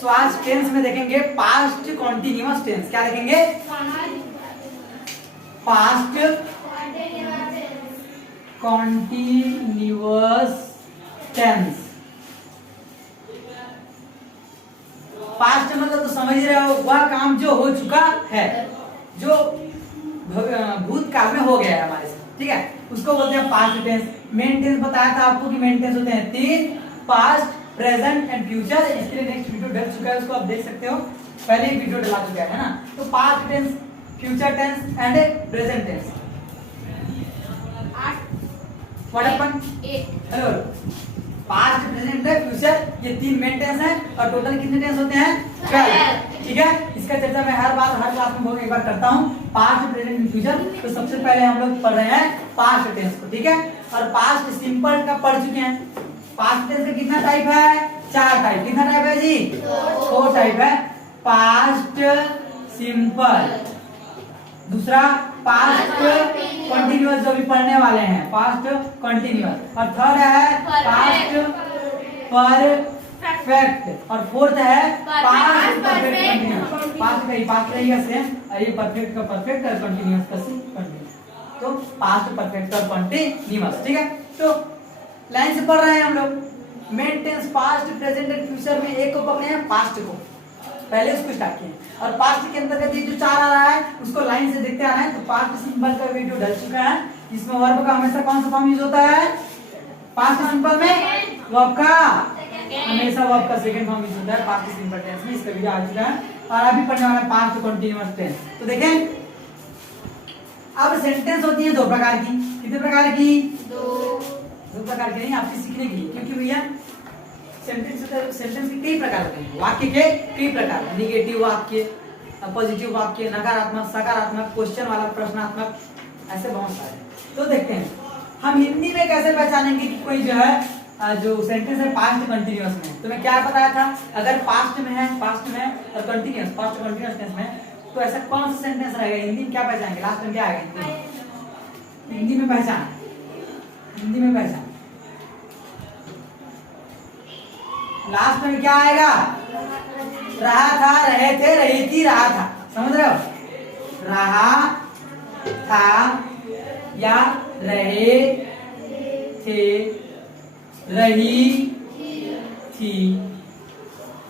सो आज टेंस में देखेंगे पास्ट कॉन्टिन्यूअस टेंस। क्या देखेंगे? Past continuous tense. पास्ट मतलब तो समझ रहे हो, वह काम जो हो चुका है, जो भूतकाल में हो गया है हमारे साथ, ठीक है, उसको बोलते हैं पास्ट टेंस। मेन टेंस बताया था आपको कि मेन टेंस होते हैं तीन, पास्ट, प्रेजेंट एंड फ्यूचर। इसके लिए नेक्स्ट वीडियो डल चुका है, उसको आप देख सकते हो, पहले ही वीडियो डला चुका है ना। तो past tense, future tense and present tense. What happen? Hello, past, present, future, ये तीन मेन टेंस हैं और टोटल कितने टेंस होते हैं? 12। ठीक है, इसका चर्चा मैं हर क्लास में बहुत एक बार करता हूँ, पास्ट, प्रेजेंट एंड फ्यूचर। तो सबसे पहले हम लोग पढ़ रहे हैं पास्ट टेंस को, ठीक है। और पास्ट सिंपल का पढ़ चुके हैं। पास्ट टेंस का कितना टाइप है? 4 टाइप। कितना टाइप है जी? 4 टाइप है। पास्ट सिंपल, दूसरा पास्ट कंटिन्यूअस जो भी पढ़ने वाले हैं, पास्ट कंटिन्यूअस, और थर्ड है पास्ट परफेक्ट, और फोर्थ है पास्ट परफेक्ट कंटिन्यूअस। पास्ट का ही पास्ट रहेगा सेम, और ये परफेक्ट का परफेक्ट और कंटिन्यूअस का कंटिन्यूअस। तो पास्ट परफेक्ट और कंटिन्यूअस, ठीक है। तो लाइन से पढ़ रहे हैं हम लोग। Main tense past, present and future में एक को पकड़े हैं, पास्ट को पहले उसको स्टार्ट किए, और पास्ट के अंतर्गत ये जो 4 आ रहा है उसको लाइन से देखते आ रहे हैं। तो पास्ट सिंपल का वीडियो डल चुका है, इसमें वर्ब का हमेशा कौन सा फॉर्म यूज होता है? पास्ट सिंपल में वर्ब का हमेशा वर्ब का सेकंड फॉर्म यूज होता है पास्ट सिंपल टेंस में। इसका वीडियो आ चुका है, और अभी पढ़ने वाला है पास्ट कंटीन्यूअस टेंस। तो देखें, अब सेंटेंस होती है 2 प्रकार की। कितने प्रकार की? 2 प्रकार की नहीं, आपकी सीखने की, क्योंकि भैया सेंटेंस के कई प्रकार होते हैं, वाक्य के कई प्रकार, निगेटिव वाक्य, पॉजिटिव वाक्य, नकारात्मक, सकारात्मक, क्वेश्चन वाला, प्रश्नात्मक, ऐसे बहुत सारे। तो देखते हैं हम हिंदी में कैसे पहचानेंगे कि कोई जो है जो सेंटेंस है पास्ट कंटिन्यूअस में। तो मैं क्या बताया था, अगर पास्ट में है, पास्ट में और कंटिन्यूअस, पास्ट कंटिन्यूअस टेंस में, तो ऐसा कौन सा सेंटेंस रहेगा? हिंदी में क्या पहचानेंगे? लास्ट में क्या आएगा हिंदी में पहचान? हिंदी में पहचान लास्ट में क्या आएगा? रहा था, रहे थे, रही थी, रहा था। समझ रहे हो? रहा था या रहे थे, रही थी,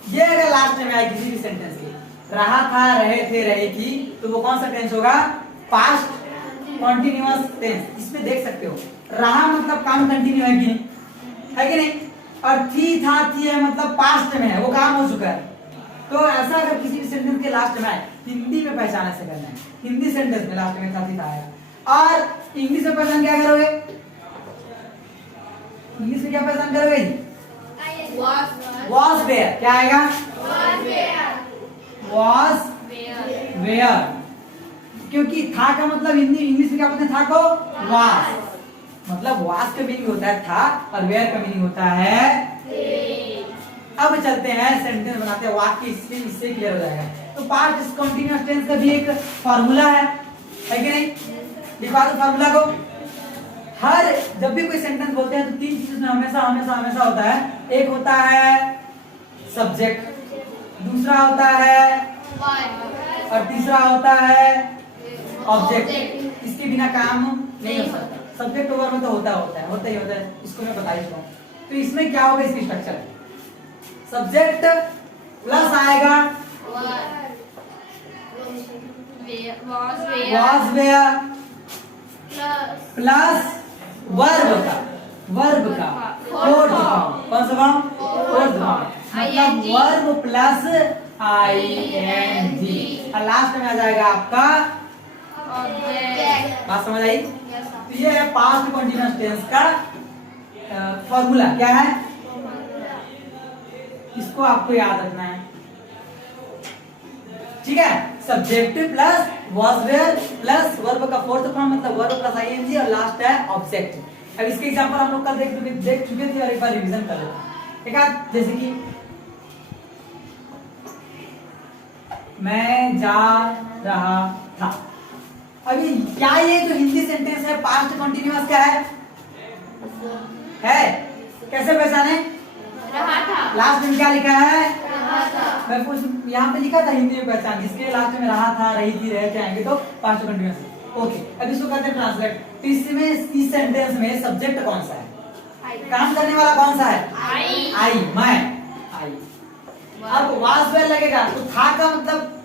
ये अगर लास्ट में आए किसी भी सेंटेंस के, रहा था, रहे थे, रही थी, तो वो कौन सा टेंस होगा? Past continuous tense. इसमें देख सकते हो, रहा मतलब काम कंटिन्यू है कि नहीं, है कि नहीं, और थी, था, थी है मतलब पास्ट में है, वो काम हो चुका है। तो ऐसा अगर किसी भी सेंटेंस के लास्ट में आए, हिंदी में पहचान ऐसे करना है, हिंदी सेंटेंस में लास्ट में था, थी, था आएगा। और इंग्लिश में पहचान क्या करोगे? इंग्लिश में क्या पहचान करोगे? Was were. क्या आएगा? वॉज वेयर, क्योंकि था का मतलब हिंदी इंग्लिश में क्या बोलते हैं? था को वाज, मतलब वाज का मीनिंग होता है था, और वेयर का मीनिंग होता है। अब चलते हैं सेंटेंस बनाते हैं, वाक्य इससे क्लियर हो जाएगा। तो पास्ट कंटीन्यूअस टेंस का भी एक फार्मूला है कि नहीं? दिखा दो फार्मूला को। हर जब भी कोई सेंटेंस बोलते हैं तो 3 चीज में हमेशा हमेशा हमेशा होता है। एक होता है सब्जेक्ट, दूसरा होता है और तीसरा होता है ऑब्जेक्ट। इसके बिना काम नहीं हो सकता। सब्जेक्ट ओवर में तो होता ही होता है, इसको मैं बता ही चुका हूं। तो इसमें क्या होगा? इसकी स्ट्रक्चर सब्जेक्ट प्लस आएगा was where प्लस वर्ब का फोर्थ फॉर्म। कौन सा फॉर्म? फोर्थ फॉर्म, मतलब वर्ब प्लस ing, और लास्ट में आ जाएगा आपका ऑब्जेक्ट। बात समझ आई? तो ये है पास्ट कंटीन्यूअस टेंस का फॉर्मूला। क्या है? इसको आपको याद रखना है, ठीक है। Subject plus was where plus verb का फोर्थ फॉर्म, मतलब वर्ब प्लस ing, और लास्ट है ऑब्जेक्ट। अब इसके एग्जांपल हम लोग कल देख चुके थे, और एक बार रिवीजन कर लेते हैं। ठीक है, जैसे कि मैं जा रहा था। अभी क्या ये जो हिंदी सेंटेंस है पास्ट कंटीन्यूअस क्या है? कैसे पहचाने? रहा था। लास्ट में क्या लिखा है? मैं कुछ यहाँ पे लिखा था हिंदी में पहचान, जिसके लास्ट में रहा था, रही थी, रह के आएंगे तो पास्ट कंटिन्यूअस। ओके, अब इसको कहते हैं ट्रांसलेट। तो इसमें इस सेंटेंस में सब्जेक्ट कौन सा है, काम करने वाला कौन सा है, आई, मैं, आई। अब वाज वेल लगेगा तो था का मतलब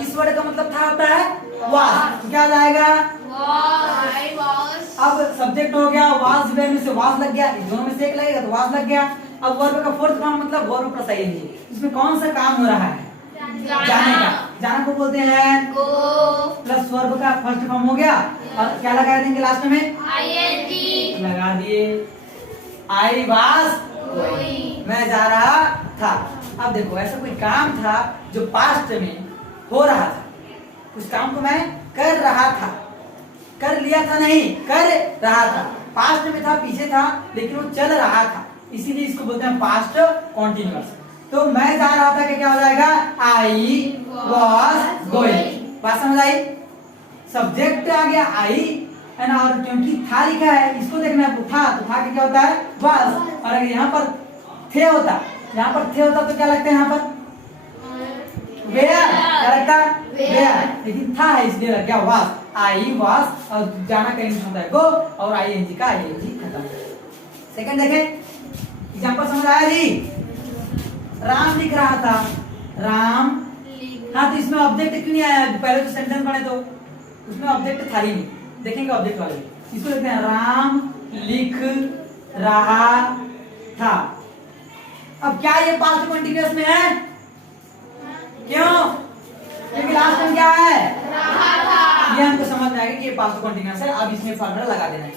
इस वर्ड का मतलब था होता है वाज, तो क्या आ जाएगा, अब सब्जेक्ट हो गया, वाज वेल में से वाज लग गया, दोनों में से एक लगेगा तो वाज लग गया। अब वर्ब का फोर्थ फॉर्म मतलब वर्ब प्लस आईएनजी, इसमें कौन सा काम हो रहा है, जाने का, जाना को बोलते हैं गो, प्लस वर्ब का फर्स्ट फॉर्म हो गया, और क्या लगा देंगे लास्ट में, आईएनजी लगा दिए, आई वाज गोइंग, मैं जा रहा था। अब देखो ऐसा कोई काम था जो पास्ट में हो रहा था, उस काम को मैं कर रहा था, कर लिया था नहीं, कर रहा था, पास्ट में था, पीछे था, लेकिन वो चल रहा था, इसीलिए इसको बोलते हैं पास्ट कॉन्टिन्यूअस। तो मैं जा रहा था कि क्या हो जाएगा, आई वॉज गोइंग। बात समझ आई, सब्जेक्ट आ गया आई है ना, और क्योंकि था लिखा है इसको देखना है, था तो था क्या होता है वाज, और अगर यहाँ पर थे होता, यहाँ पर थे होता तो क्या लगता है यहाँ पर वेयर, क्या लगता है वेयर, लेकिन था है इसलिए लग गया वाज, आई वाज, और जाना का इंग्लिश होता है गो, और आईएनजी का आईएनजी खत्म। सेकंड देखें, एग्जांपल समझ आया जी, राम लिख रहा था, राम, हाँ तो इसमें ऑब्जेक्ट क्यों नहीं आया, पहले तो सेंटेंस बने तो उसमें ऑब्जेक्ट था ही नहीं, देखेंगे ऑब्जेक्ट वाले, इसको लिखते हैं राम लिख रहा था। अब क्या ये पास्ट कंटिन्यूअस में है, क्यों, क्योंकि लास्ट में क्या है रहा था, ये हमको समझ में आएगा कि ये पास्ट कंटिन्यूअस है। अब इसमें फार्मूला लगा देना है,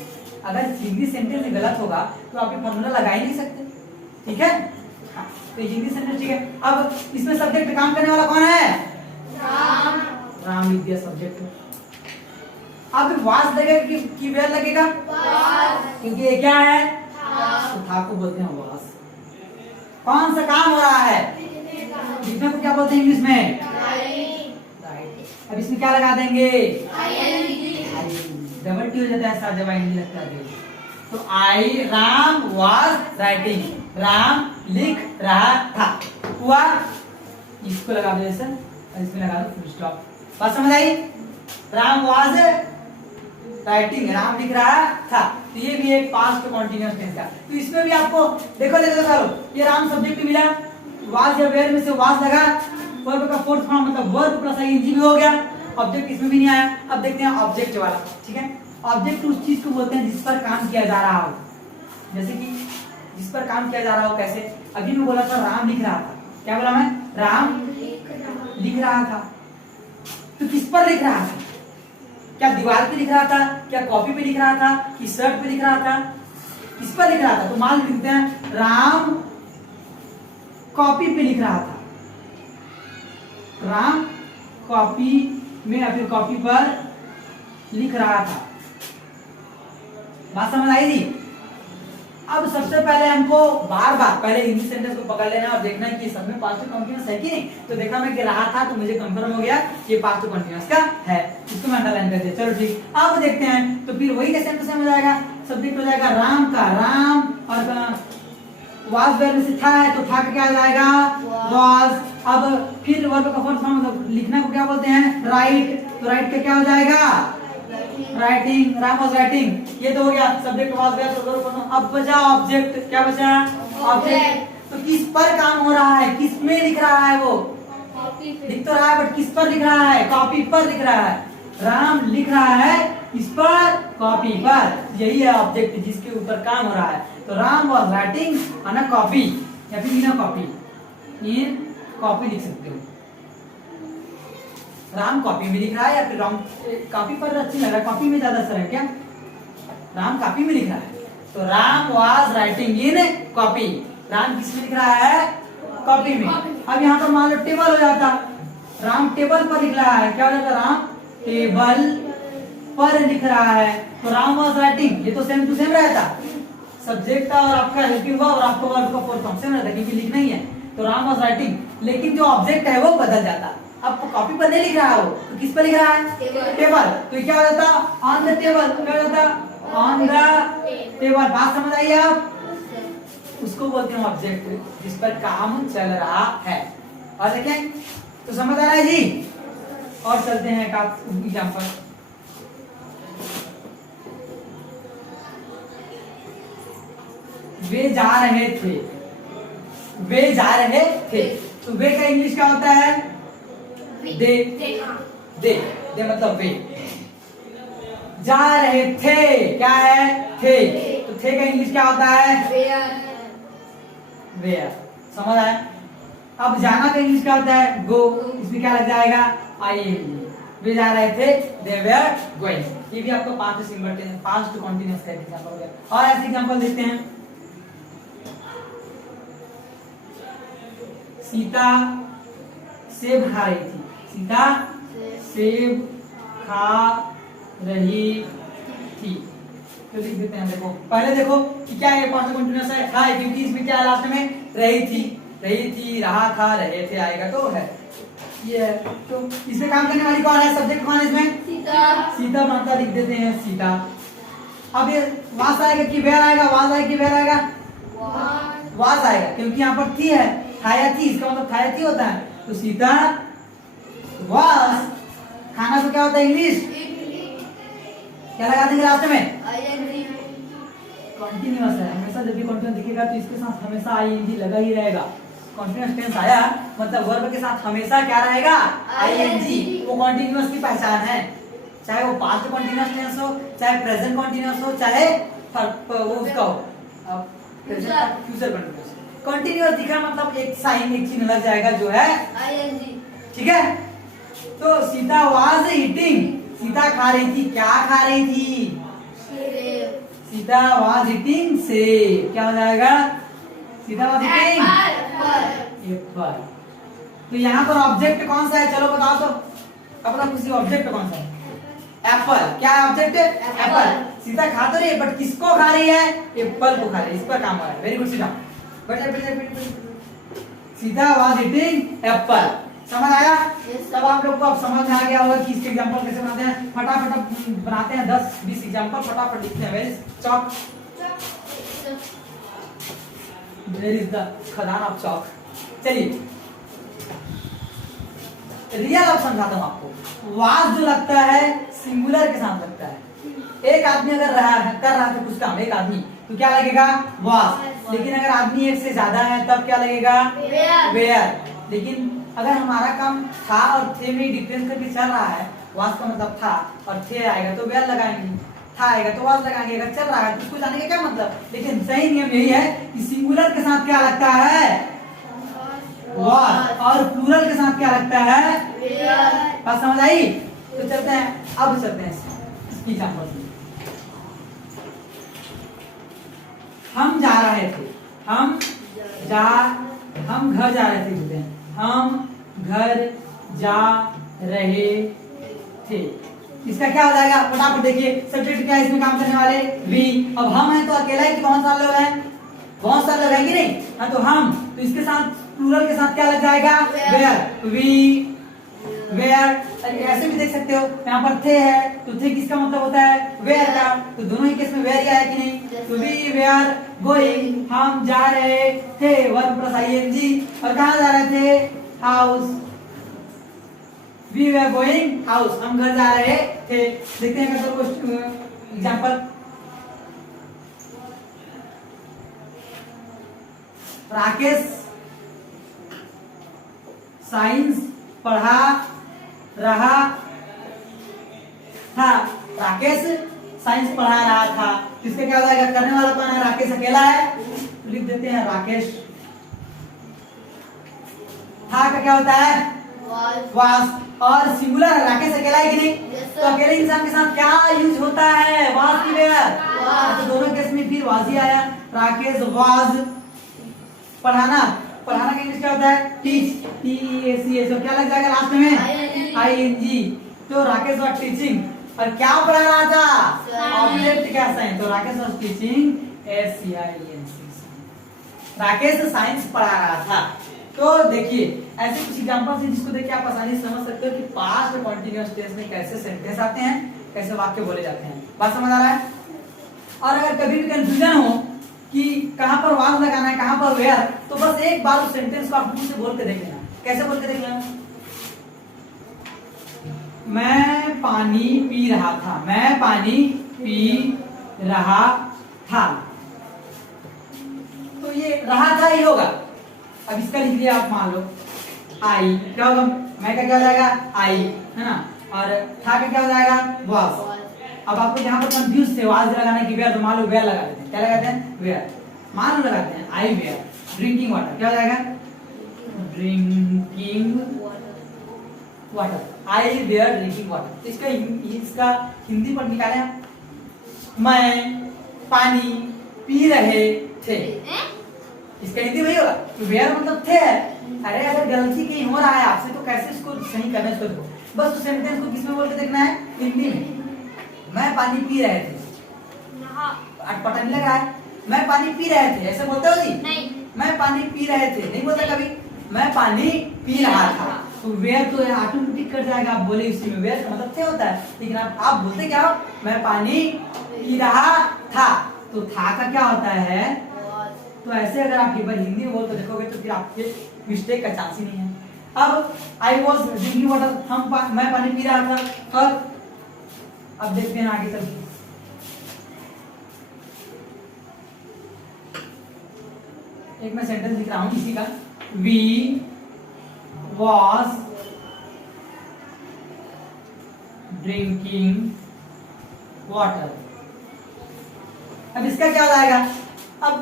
अगर हिंदी सेंटेंस में गलत होगा तो आप ये फार्मूला लगा ही नहीं सकते, ठीक है, हाँ, तो हिंदी सेंटेंस ठीक है। अब इसमें सब्जेक्ट काम करने वाला कौन है, राम, राम लिख दिया सब्जेक्ट। अब वाज लगेगा कि वेयर लगेगा, क्योंकि ये क्या है तो था को बोलते हैं वाज। कौन सा काम हो रहा है, लिखने को क्या बोलते हैं इंग्लिश में, राइट। अब इसमें क्या लगा देंगे, डबल टी हो जाता है साथ जब आईएनजी लगता है तो आई, राम वाज राइटिंग, राम लिख रहा था, हुआ, इसको लगा दो ऐसा, इसमें लगा दो फुल स्टॉप। बात समझ आई, राम वाज राइटिंग, राम लिख रहा था, तो ये भी एक पास्ट कॉन्टिन्यूअस टेंस का। तो इसमें भी आपको देखो देखो करो, ये राम सब्जेक्ट मिला, वाज या वेयर में से वाज लगा, वर्ब का फोर्थ फॉर्म मतलब वर्ब प्लस आईएनजी भी हो गया, ऑब्जेक्ट इसमें भी नहीं आया। अब देखते हैं ऑब्जेक्ट वाला, ठीक है। ऑब्जेक्ट उस चीज को बोलते हैं जिस पर काम किया जा रहा हो, जैसे कि जिस पर काम किया जा रहा हो, कैसे, अभी मैं बोला था राम लिख रहा था, क्या बोला मैं, राम लिख रहा था, तो किस पर लिख रहा था, क्या दीवार पे लिख रहा था, क्या कॉपी पे लिख रहा था, कि शर्ट पे लिख रहा था, किस पर लिख रहा था, तो मान लिखते हैं राम कॉपी पे लिख रहा था, राम कॉपी में या फिर कॉपी पर लिख रहा था। बात समझ आई थी। अब सबसे पहले हमको बार बार पहले हिंदी सेंटेंस को पकड़ लेना और देखना है कि सब में पास्ट कंटीन्यूअस है कि नहीं। तो देखा मैं कि रहा था तो मुझे कंफर्म हो गया कि ये पास्ट कंटीन्यूअस का है, इसको मैं अंडरलाइन कर दिया। चलो ठीक, अब देखते हैं तो फिर वही कैसे हो जाएगा, सब्जेक्ट हो जाएगा राम का, राम, और वाज वेयर में से था है तो था का क्या आ जाएगा वाज। अब फिर वर्ब का फोर्थ फॉर्म मतलब लिखना को क्या बोलते हैं राइट, तो राइट का क्या हो जाएगा राइटिंग, राम वाज राइटिंग, ये तो हो गया सब्जेक्ट वाज वेयर तो वर्ब फॉर्म। अब बचा ऑब्जेक्ट, क्या बचा ऑब्जेक्ट, तो किस पर काम हो रहा है, किस में लिख रहा है, वो लिख तो रहा है बट किस पर लिख रहा है, कॉपी पर लिख रहा है, राम लिख रहा है इस पर कॉपी पर, यही है ऑब्जेक्ट जिसके ऊपर काम हो रहा है। तो Ram was writing on a copy या फिर इन अ कॉपी, इन कॉपी लिख सकते हो, राम कॉपी में लिख रहा है या फिर राम कॉपी पर अच्छी लग रहा है, कॉपी में ज्यादा असर है क्या, राम कॉपी में लिख रहा है तो Ram was writing in copy, Ram किस में लिख रहा है कॉपी में। अब यहाँ पर मान लो टेबल हो जाता, राम टेबल पर लिख रहा है, क्या हो जाता राम टेबल पर लिख रहा है, तो राम वाज राइटिंग, ये तो सेम टू सेम रहता, सब्जेक्ट का और आपका हेल्पिंग वर्ब और आपका वर्ब का फोर्थ फॉर्म सेम रहता क्योंकि लिखना ही है, तो राम वाज राइटिंग, लेकिन जो ऑब्जेक्ट है वो बदल जाता। अब कॉपी पर नहीं लिख रहा है वो, तो किस पर लिख रहा है टेबल, तो क्या हो जाता ऑन द टेबल, क्या हो जाता ऑन द टेबल। बात समझ आई आप, उसको बोलते हैं ऑब्जेक्ट जिस पर काम चल रहा है। और देखें तो समझ आ रहा है जी। और चलते हैं एक एग्जांपल। वे जा रहे थे, वे जा रहे थे, तो वे का इंग्लिश क्या होता है? दे। दे मतलब वे। जा रहे थे क्या है? थे। तो थे का इंग्लिश क्या होता है? वेयर। समझ आया? अब जाना का इंग्लिश क्या होता है? गो। इसमें क्या लग जाएगा? आईएनजी। वे जा रहे थे, दे वेयर गोइंग। ये भी आपको past simple tense, past continuous का एग्जांपल हो गया। और ऐसे एग्जांपल देखते हैं। सीता सेब खा रही थी, सीता सेब खा रही थी। तो लिख देते हैं। देखो पहले देखो कि क्या है, पास्ट कंटीन्यूअस है, था, क्योंकि इसमें क्या है लास्ट में? रही थी, रहा था, रहे थे आएगा तो है ये है। तो इसमें काम करने वाली कौन है? सब्जेक्ट कौन है इसमें? सीता माता लिख देते हैं, सीता। अब ये वास आएगा कि वेयर आएगा? वास आएगा कि वेयर आएगा? वास आएगा, क्योंकि यहाँ पर थी है, था या थी, इसका मतलब था या थी होता है। तो सीता वास, खाना तो क्या होता है इंग्लिश? क्या लगा देंगे लास्ट में? कंटीन्यूअस है, हमेशा जब भी कंटीन्यूअस दिखेगा तो इसके साथ हमेशा आईएनजी लगा ही रहेगा। कंटीन्यूअस टेंस आया मतलब वर्ब के साथ हमेशा क्या रहेगा? आईएनजी। वो कंटीन्यूअस की पहचान है, चाहे वो पास्ट कंटीन्यूअस टेंस हो, चाहे प्रेजेंट कंटीन्यूअस हो, चाहे वो उसका हो प्रेजेंट फ्यूचर कंटीन्यूअस। कंटीन्यूअस दिखा मतलब एक साइन, एक चिन्ह लग जाएगा जो है आईएनजी। ठीक है? तो सीता वाज ईटिंग, सीता खा रही थी, क्या खा रही थी? सीता वाज ईटिंग सेब। क्या हो जाएगा? Sita was eating Apple. तो यहाँ पर ऑब्जेक्ट कौन सा है? चलो बताओ तो, अपना किसी ऑब्जेक्ट कौन सा है? एप्पल। क्या है ऑब्जेक्ट? एप्पल। सीता खा तो रही है बट किसको खा रही है? एप्पल को खा रही है, इस पर काम हो रहा है। Very good Sita. Sita was eating Apple. समझ आया? तब आप लोग को अब समझ में आ गया होगा कि इसके एग्जांपल कैसे बनाते हैं। फटाफट बनाते हैं 10-20 एग्जांपल, फटाफट लिखते हैं। Where is chalk? Where is the खदान ऑफ चॉक? चलिए रियल अब समझाता हूं आपको। वाज जो लगता है सिंगुलर के साथ लगता है। एक आदमी अगर कर रहा था कुछ काम, एक आदमी, तो क्या लगेगा? वाज। लेकिन अगर आदमी एक से ज्यादा है तब क्या लगेगा? वेयर। लेकिन अगर हमारा काम था और थे में डिफरेंस करके चल रहा है, वाज का मतलब था और थे आएगा तो वेयर लगाएंगे, था आएगा तो वाज लगाएंगे। अगर चल रहा है तो उसको जाने का क्या मतलब? लेकिन सही नियम यही है कि सिंगुलर के साथ क्या लगता है? वाज, और प्लूरल के साथ क्या लगता है? वेयर। बात समझ आई? तो चलते हैं, अब चलते हैं इसकी एग्जांपल से। हम जा रहे थे, हम घर जा रहे थे, बोलते हैं हम घर जा रहे थे। इसका क्या हो जाएगा? फटाफट देखिए, सब्जेक्ट क्या है इसमें काम करने वाले? वी। अब हम हैं तो अकेला है कि बहुत सारे लोग हैं? बहुत सारे लोग हैं कि नहीं? हाँ तो हम, तो इसके साथ प्लूरल के साथ क्या लग जाएगा? वेयर। We were. ऐसे भी देख सकते हो, यहाँ पर थे है तो थे किसका मतलब होता है? वेयर का। तो दोनों ही केस में वेयर ही आया कि नहीं? तो वी वेयर गोइंग, हम जा रहे थे, वर्ब प्लस आईएनजी। और कहाँ जा रहे थे? House. We were going house, हम घर जा रहे थे। देखते हैं एग्जांपल। राकेश साइंस पढ़ा रहा था। राकेश साइंस पढ़ा रहा था, किसका क्या हो जाएगा? करने वाला कौन है? राकेश अकेला है तो लिख देते हैं राकेश। था का क्या होता है? वाज। और सिंगुलर है, राकेश अकेला है कि नहीं? तो अकेले इंसान के साथ क्या यूज होता है? वाज की वेयर। तो दोनों केस में फिर वाज ही आया। राकेश वाज पढ़ाना का इंग्लिश क्या होता है? टीच। TEACH। और क्या लग जाएगा लास्ट में? ING। तो राकेश वाज टीचिंग, और क्या पढ़ा रहा था? ऑब्जेक्ट क्या? साइंस। तो Rakesh was teaching SCIENC। Rakesh science पढ़ा रहा था। तो देखिए ऐसे कुछ एग्जांपल्स हैं जिसको देख के आप आसानी से समझ सकते हो कि पास्ट कंटीन्यूअस टेंस में कैसे सेंटेंस आते हैं, कैसे वाक्य बोले जाते हैं। बात समझ आ रहा है? और अगर कभी भी कंफ्यूजन हो कि कहाँ पर वाज लगाना है, कहाँ पर वेयर, तो बस एक बार उस सेंटेंस को आप मुंह से बोल के देख लेना। कैसे बोल के देख लेना? मैं पानी पी रहा था, मैं पानी पी रहा था, तो ये रहा था ही होगा। अब इसका लिख लिया आप, मान लो आई, क्या होगा? मैं का क्या हो जाएगा? आई, है ना, और था का क्या हो जाएगा? वाज। अब आपको जहां पर कंफ्यूज थे वाज लगाने की वेयर, तो मान लो वेयर लगा देते हैं। क्या लगाते हैं? वेयर। मान लो लगाते हैं आई वेयर ड्रिंकिंग वाटर, क्या हो जाएगा? Drinking water, I were drinking water. इसका हिंदी पर निकाले आप, मैं पानी पी रहे थे। इसका हिंदी वही होगा, वेयर मतलब थे। अरे अगर गलती कहीं हो रहा है आपसे तो कैसे इसको सही करना है, इसको देखो। बस उस सेंटेंस को किसमें बोल के देखना है? हिंदी में। मैं पानी पी रहे थे, अटपटा नहीं लग रहा है? मैं पानी पी रहे थे ऐसे बोलते हो जी? नहीं। मैं पानी पी रहे थे नहीं बोलते कभी। मैं पानी पी रहा था, तो वेयर तो ऑटोमेटिक कर जाएगा। आप बोले इसी में वेयर का मतलब थे होता है, लेकिन आप बोलते क्या हो? मैं पानी पी रहा था, तो था का क्या होता है? तो ऐसे अगर आप एक बार हिंदी में बोल तो देखोगे तो फिर आपके मिस्टेक का चांस ही नहीं है। अब आई वॉज ड्रिंकिंग वाटर, मैं पानी पी रहा था। और अब देखते हैं आगे चल के, एक मैं सेंटेंस लिख रहा हूं इसी का। We was drinking water. अब इसका क्या हो जाएगा? अब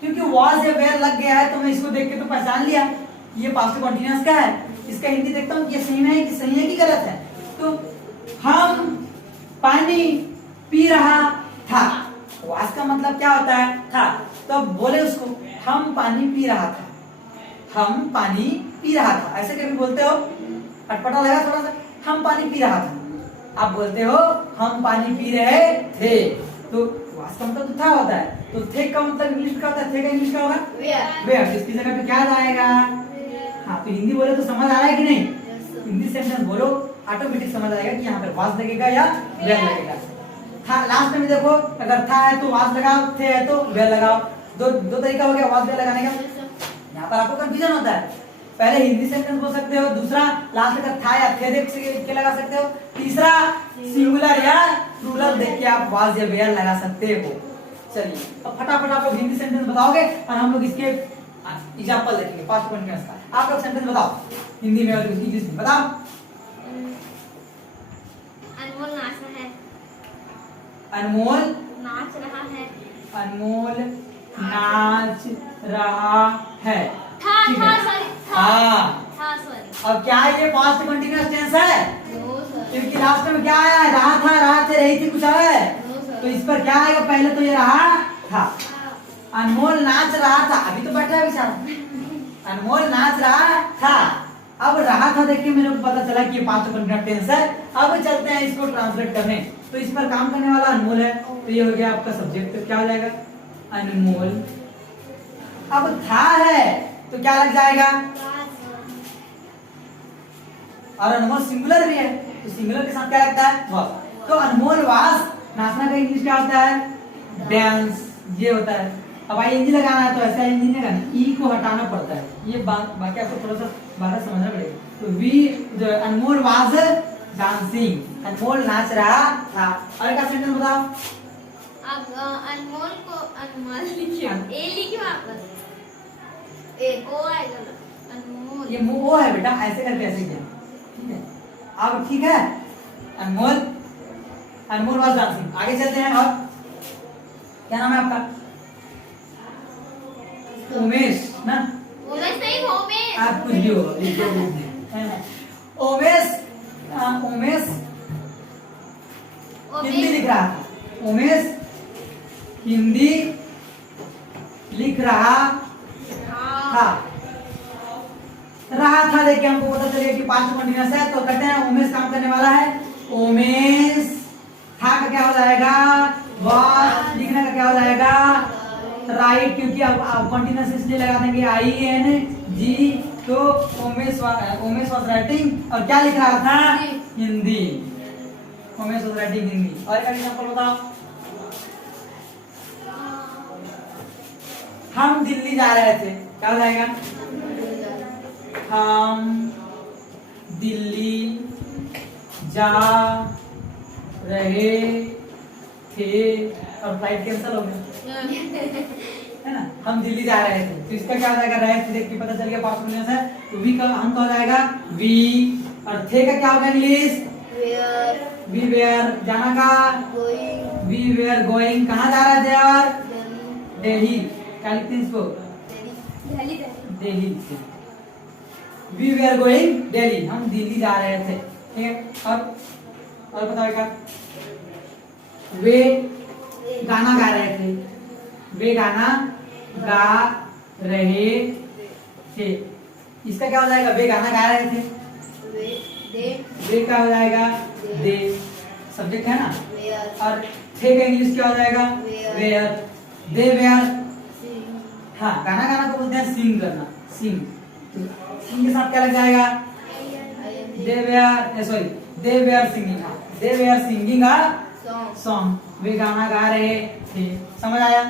क्योंकि वॉज या वेयर लग गया है तो मैं इसको देख के तो पहचान लिया ये पास्ट कंटीन्यूअस का है। इसका हिंदी देखता हूँ ये सही में है कि सही है कि गलत है। तो हम पानी पी रहा था, वास का मतलब क्या होता है? था। तो अब बोले उसको हम पानी पी रहा था, हम पानी पी रहा था। ऐसे कभी बोलते हो? अटपटा लगा थोड़ा सा? हम पानी पी रहा था, आप बोलते हो हम पानी पी रहे थे, तो वास का मतलब तो था होता है। तो थे का मतलब इंग्लिश में क्या होता है? थे का इंग्लिश क्या होगा? वेयर। इसकी जगह पे क्या आएगा? हाँ, तो हिंदी बोले तो समझ आ रहा है कि नहीं? हिंदी सेंटेंस बोलो ऑटोमेटिक समझ आएगा कि यहाँ पे वास लगेगा या वेयर लगेगा। था लास्ट में देखो, अगर था है तो वास लगाओ, थे है तो वेयर लगाओ। दो तरीका हो गया वास वेयर लगाने का। यहाँ पर आपको कंफ्यूजन होता है। पहले हिंदी सेंटेंस बोल सकते हो, दूसरा लास्ट अगर था या थे देख के लगा सकते हो, तीसरा सिंगुलर या प्लूरल देख के आप वास या वेयर लगा सकते हो। चलिए अब फटाफट आप लोग हिंदी सेंटेंस बताओगे और हम लोग इसके एग्जांपल देखेंगे पास्ट कंटीन्यूअस का। आप लोग सेंटेंस बताओ हिंदी में और इंग्लिश में बताओ। अनमोल नाच रहा है। अनमोल नाच रहा है। अनमोल नाच रहा है। था ठीक था है। सॉरी हाँ, था सॉरी। अब क्या ये पास्ट कंटीन्यूअस टेंस है? No sir. क्योंकि लास्ट में क्या आया है? रहा था, रहा थे, रही थी, कुछ है नो सर। तो इस पर क्या आएगा? पहले तो ये रहा था। अनमोल नाच रहा था, अभी तो बैठा है बेचारा। अनमोल नाच रहा था, अब रहा था देख के मेरे को पता चला कि ये पास्ट कंटीन्यूअस टेंस है। अब चलते हैं इसको ट्रांसलेट करने। तो इस पर काम करने वाला अनमोल है, तो ये हो गया आपका सब्जेक्ट। तो क्या हो जाएगा? अनमोल। अब था है तो क्या लग जाएगा? और अनमोल सिंगुलर भी है तो सिंगुलर के साथ क्या लगता है? वास। तो अनमोल वास नाचना का इंग्लिश क्या होता है? डांस। ये होता है। अब आईएनजी लगाना है तो ऐसा आईएनजी नहीं लगाना, ई को हटाना पड़ता है। ये बाकी आपको थोड़ा सा बात समझना पड़ेगा। तो वी जो अनमोल वाज डांसिंग, अनमोल नाच रहा था। और क्या सेंटेंस बताओ? अब अनमोल को अनमोल लिखिए, ए लिखिए वापस, ए ओ आएगा अनमोल। ये वो है बेटा, ऐसे करके ऐसे किया, ठीक है? अब ठीक है, अनमोल अनमोल वाज डांसिंग। आगे चलते हैं। और क्या नाम है आपका? उमेश ना? उमेश नहीं, होमेश। आप कुछ भी हो उमेश। उमेश हिंदी लिख रहा था। उमेश हिंदी लिख रहा था। रहा था देखिए हमको पता चलेगा कि पास्ट कंटीन्यूअस है, तो कहते हैं उमेश काम करने वाला है। उमेश था का क्या हो जाएगा? वाज। लिखने का क्या हो जाएगा? राइट, क्योंकि अब कंटीन्यूअस इसलिए लगा देंगे आई एन जी। तो उमेश वाज राइटिंग, और क्या लिख रहा था? हिंदी। Umesh was writing Hindi. और एक एग्जांपल बताओ। हम दिल्ली जा रहे थे, क्या हो जाएगा? हम दिल्ली जा रहे थे, और फ्लाइट कैंसिल हो गया, है ना? हम दिल्ली जा रहे थे, तो इसका क्या हो जाएगा? रहे थे देख के पता चल गया पास्ट कंटिन्यूअस है, तो वी का हम का हो जाएगा वी, और थे का क्या होगा इंग्लिश? वी वेयर, जाना का वी वेयर गोइंग, कहाँ जा रहे थे यार? दिल्ली, क्या लिखते हैं इसको? दिल्ली से वी वेयर गोइंग दिल्ली, हम दिल्ली जा रहे थे, ठीक है? और बताओ वे गाना गा रहे थे, वे गाना गा रहे थे, इसका क्या हो जाएगा? वे गाना गा रहे थे, वे क्या हो जाएगा? दे, सब्जेक्ट है ना, और थे का इंग्लिश क्या हो जाएगा? वेयर, दे वेयर, हाँ गाना गाना को बोलते हैं सिंग करना, सिंग, सिंग के साथ क्या लग जाएगा? They were, sorry they were singing, they were singing a song, वे गाना गा रहे थे, समझ आया?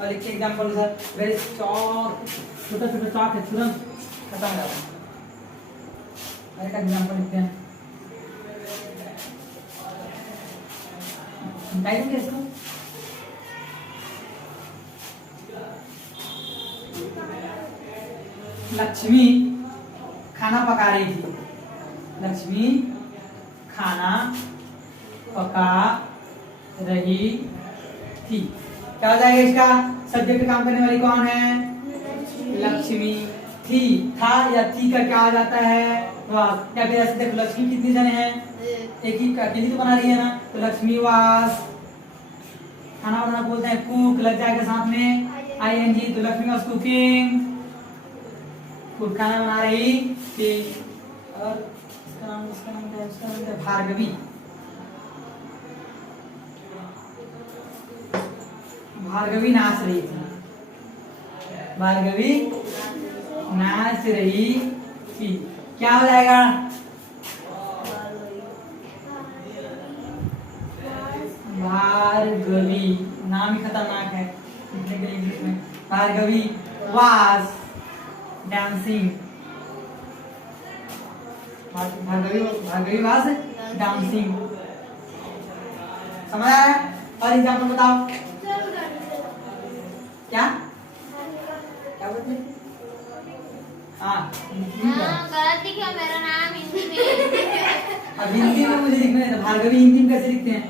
और लिखिए एग्जांपल सर, वेरी चॉक, छोटा छोटा चॉक है, तुरंत खत्म हो जाता है। अरे का एग्जांपल लिखते हैं, समझाइए इसको। लक्ष्मी खाना पका रही थी, लक्ष्मी खाना पका रही थी, क्या हो जाएगा इसका? सब्जेक्ट काम करने वाली कौन है? लक्ष्मी, थी, था या थी का क्या आ जाता है? वास, या फिर ऐसे देखो लक्ष्मी कितने जने हैं? एक ही अकेली तो बना रही है ना, तो लक्ष्मी वास, खाना बनाना बोलते हैं कुक, लग जाएगा साथ में आईएनजी, तो लक्ष्मी वास कुकिंग, कुक खाना बना रही थी। और इसका नाम क्या है? उसका नाम है भार्गवी, भार्गवी नाच रही थी, भार्गवी नाच रही थी, क्या हो जाएगा? भार्गवी, नाम ही खतरनाक है लिखने के लिए इंग्लिश में, Bhargavi was dancing, Bhargavi was dancing, समझ आया? और एग्जाम्पल बताओ, क्या क्या बोलते? हाँ गलत लिखा मेरा नाम हिंदी में। अब हिंदी में मुझे लिखना है, भार्गवी हिंदी में कैसे लिखते हैं?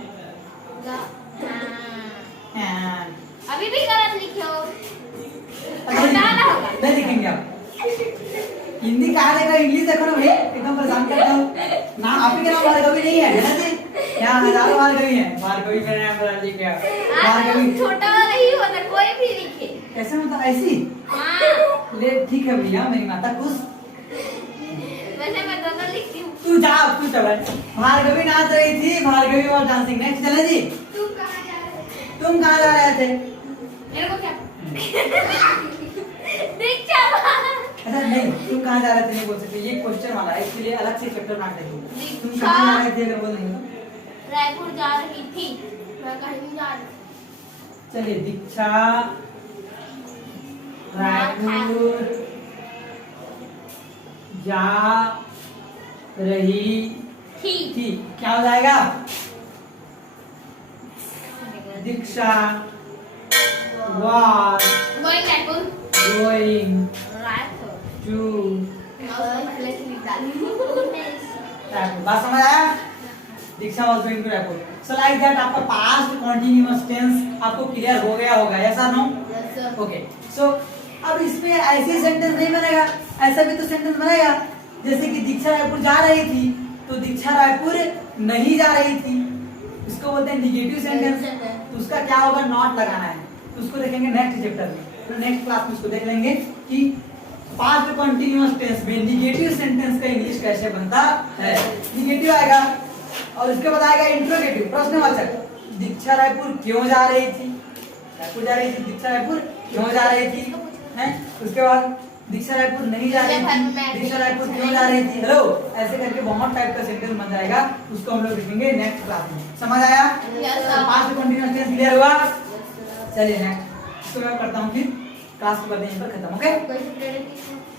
हाँ। अभी भी गलत लिखे हो, नहीं लिखेंगे आप, हिंदी कहाँ देखो, इंग्लिश देखो ना भाई, एकदम परेशान करता हूँ ना। आप ही के नाम भार्गवी नहीं है ना जी? क्या हजारों भार्गवी है, भार्गवी मेरा नाम बता लिख भार्गवी, छोटा वाला ही होता, कोई भी लिखे। कैसे मतलब ऐसी? हाँ। ले ठीक है भैया, मेरी माता खुश। वैसे मैं दोनों लिखती हूँ। तू जा, तू चल। भार्गवी नाच रही थी, भार्गवी और डांसिंग। नेक्स्ट चले जी। तुम कहाँ जा रहे थे? तुम कहाँ जा रहे थे? मेरे को क्या? दीक्षा। अच्छा नहीं, तुम कहाँ जा रहे थे नहीं बोल सकते, ये क्वेश्चन वाला है, इसके लिए अलग से चैप्टर बना देंगे। तुम कहाँ जा रहे थे अगर बोल देंगे? रायपुर जा रही थी। मैं कहीं नहीं जा रही। चलिए, दीक्षा रायपुर जा रही थी, क्या हो जाएगा? दीक्षा was going to रायपुर। बात समझ आया? दीक्षा was going to Raipur. So like that आपका past continuous tense आपको क्लियर हो गया होगा, yes or no? Yes sir. Okay. So अब इसमें ऐसे सेंटेंस नहीं बनेगा, ऐसा भी तो सेंटेंस बनेगा। जैसे कि दीक्षा रायपुर जा रही थी, तो दीक्षा रायपुर नहीं जा रही थी, इसको बोलते हैं निगेटिव सेंटेंस। तो उसका क्या होगा? नॉट लगाना है। तो उसको देखेंगे नेक्स्ट चैप्टर में, तो नेक्स्ट क्लास में उसको देख लेंगे कि पास्ट कंटीन्यूअस टेंस में निगेटिव सेंटेंस का इंग्लिश कैसे बनता है। निगेटिव आएगा और उसके बाद आएगा इंट्रोगेटिव, प्रश्नवाचक। दीक्षा रायपुर क्यों जा रही थी? रायपुर जा रही थी, दीक्षा रायपुर क्यों जा रही थी, हैं? उसके बाद दीक्षा रायपुर नहीं जा रही थी, दीक्षा रायपुर क्यों जा रही थी। हेलो, ऐसे करके बहुत टाइप का सेंटेंस बन जाएगा, उसको हम लोग देखेंगे नेक्स्ट क्लास में। समझ आया? पास्ट कंटीन्यूअस टेंस क्लियर हुआ? चलिए नेक्स्ट इसको मैं करता हूँ फिर। क्लास को करते हैं यहीं पर खत्म। ओके कोई